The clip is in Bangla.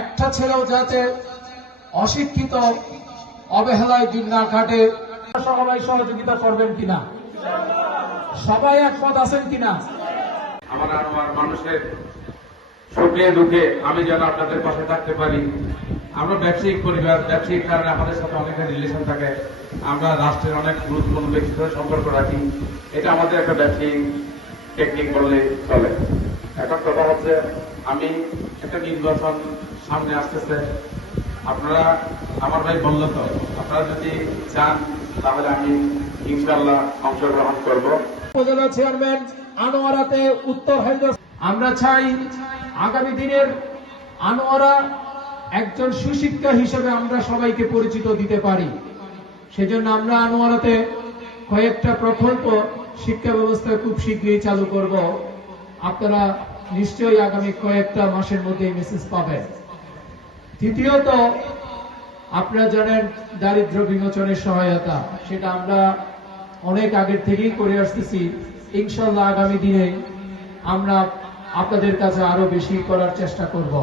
একটা ছেলেও যাতে অশিক্ষিত অবহেলায় দিন না কাটে। সবাই সহযোগিতা করবেন কিনা? সবাই একমত আছেন কিনা? আমার আনোয়ার মানুষের সুখে দুঃখে আমি যেন আপনাদের পাশে থাকতে পারি। আমরা ব্যবসায়িক পরিবার, ব্যবসায়িক কারণে আমাদের সাথে অনেক রিলেশন থাকে। আমরা রাষ্ট্রের অনেক গুরুত্বপূর্ণ ব্যক্তির সাথে সম্পর্ক রাখি। এটা আমাদের একটা ব্যবসায়িক টেকনিক বললে চলে। এখন কথা হচ্ছে, আমি একটা নির্বাচন সামনে আসতেছে, আপনারা আমার ভাই বলল তো, আপনারা যদি চান তাহলে আমি ইনশাআল্লাহ অংশগ্রহণ করব। উপজেলা চেয়ারম্যান আনোয়ারাতে উত্তর হাইদার, আমরা চাই আগামী দিনের আনোয়ারা একজন সুশিক্ষা হিসেবে আমরা সবাইকে পরিচিত দিতে পারি। সেজন্য আমরা আনোয়ারাতে কয়েকটা প্রকল্প শিক্ষা ব্যবস্থায় খুব শীঘ্রই চালু করব। আপনারা নিশ্চয়ই আগামী কয়েকটা মাসের মধ্যে মেসেজ পাবেন। তৃতীয়ত, আপনারা জানেন দারিদ্র্য বিমোচনের সহায়তা, সেটা আমরা অনেক আগের থেকেই করে আসতেছি। ইনশাআল্লাহ আগামী দিনে আমরা আপনাদের কাছে আরো বেশি করার চেষ্টা করব।